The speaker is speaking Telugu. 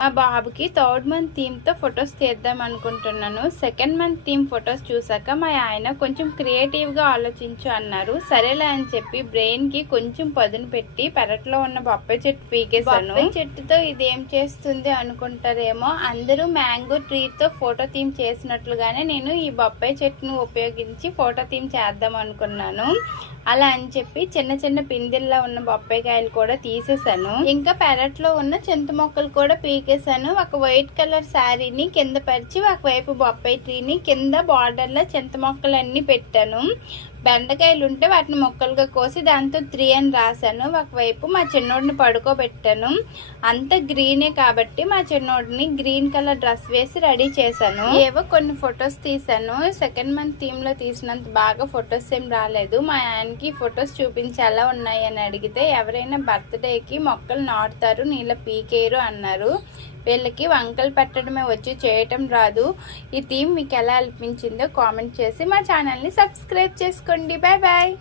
మా బాబుకి థర్డ్ మంత్ థీమ్తో ఫొటోస్ తీద్దాం అనుకుంటున్నాను. సెకండ్ మంత్ థీమ్ ఫొటోస్ చూసాక మా ఆయన కొంచెం క్రియేటివ్గా ఆలోచించు అన్నారు. సరేలే అని చెప్పి బ్రెయిన్కి కొంచెం పదును పెట్టి పెరట్లో ఉన్న బొప్పాయి చెట్టు పీకేసాను. బొప్పాయి చెట్టుతో ఇదేం చేస్తుంది అనుకుంటారేమో, అందరూ మ్యాంగో ట్రీతో ఫోటో థీమ్ చేసినట్లుగానే నేను ఈ బొప్పాయి చెట్టును ఉపయోగించి ఫోటో థీమ్ చేద్దాం అనుకున్నాను. అలా అని చెప్పి చిన్న చిన్న పిందెల్లా ఉన్న బొప్పాయి కాయలు కూడా తీసేసాను. ఇంకా పెరట్లో ఉన్న చింత మొక్కలు కూడా పీకేసాను. ఒక వైట్ కలర్ శారీని కింద పరిచి ఒకవైపు బొప్పాయి ట్రీని కింద బార్డర్లో చింత మొక్కలన్నీ పెట్టాను. బెండకాయలు ఉంటే వాటిని మొక్కలుగా కోసి దాంతో 3 అని రాశాను. ఒకవైపు మా చిన్నోడిని పడుకోబెట్టాను. అంత గ్రీనే కాబట్టి మా చిన్నోడిని గ్రీన్ కలర్ డ్రెస్ వేసి రెడీ చేశాను. ఏవో కొన్ని ఫొటోస్ తీసాను. సెకండ్ మంత్ థీమ్ లో తీసినంత బాగా ఫొటోస్ ఏం రాలేదు. మా ఆయనకి ఫొటోస్ చూపించి ఎలా ఉన్నాయి అని అడిగితే, ఎవరైనా బర్త్డేకి మొక్కలు నాటుతారు, నీళ్ళ పీకేరు అన్నారు. వీళ్ళకి వంకలు పెట్టడమే వచ్చి చేయటం రాదు. ఈ థీమ్ మీకు ఎలా అనిపించిందో కామెంట్ చేసి మా ఛానల్ని సబ్స్క్రైబ్ చేసుకోండి. Bye bye.